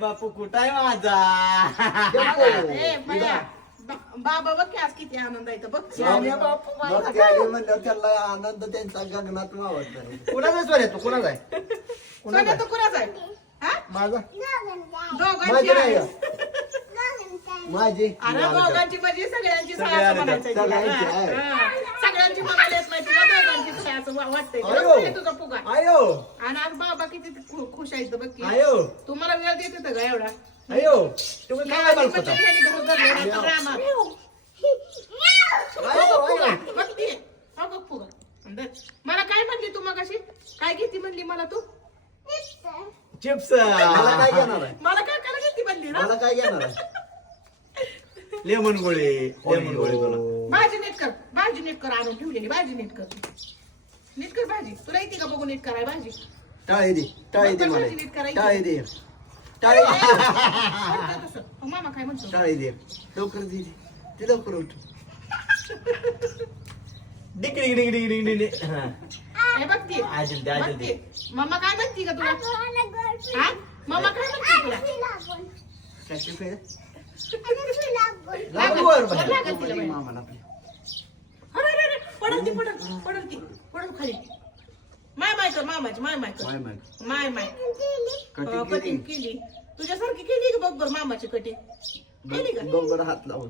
बापू कुठं आहे माझा? ए, बाया, बाबा बघ की आज किती आनंद आहे इथं, बघ सोन्या बापू मग ते आले म्हणल्यावर त्यांना आनंद त्यांचा गगनात मावत नाही. कुणाचा स्वर आहे तू? कुणाचा आहे? सोन्या तू कुणाचा आहे? हा? माझा दोघांची माझी नाही आहे. का? माझी अरे दोघांची म्हणजे सगळ्यांची सगळ्या सगळ्यांची आनंदात. सगळ्यांची आहे. सगळ्यांची म्हणायला येत नाही तुला दोघांची काय असं वाटतंय आयो. बघ की तुझा फुगा आयो आणि आज बाबा किती खुश आहेत बघ की आयो तुम्हाला वेळ देत होता का एवढा आयो तुम्ही काय म्हणजे बोलता? ह्याने घरात धरले नाही तर रामात. बघ ती. हो बघ फुगा. धर. मला काय म्हणली तू मगाशी? काय घेती म्हणली मला तू? चिप्स मला काय घेणार आहे? मला काय करायला घेती म्हणली ना? मला काय घेणार आहे? लेमन गोळी लेमन गोळी तुला. भाजी नीट कर. भाजी नीट कर आणून ठेवलेली. भाजी नीट कर. नीट कर भाजी. तुला येते का बघू नीट कराय भाजी? टाळी दे टाळी दे मला नीट करायची. टाळी दे टाळी म्हणतो तसं. मग मामा काय म्हणतो? टाळी दे लवकर दे ते लवकर उठ. Dick Dick Dick Dick Dick Dick. हा. हे बघते. आजल दे आजल दे. बघते. मम्मा काय म्हणती का तुला? हा? मम्मा काय म्हणते तुला? कशी काय? लागल. वर वर लागल तिला बाई. मामाला आपल्या. अरे, अरे, अरे. पडल ती, पडल. पडल ती. पडल खाली. माय माय कर मामाची माय माय कर. माय माय. माय माय. कटिंग कटिंग केली. तुझ्यासारखी केली का बघ बरं मामाची कटिंग? केली का? बरोबर हात लावून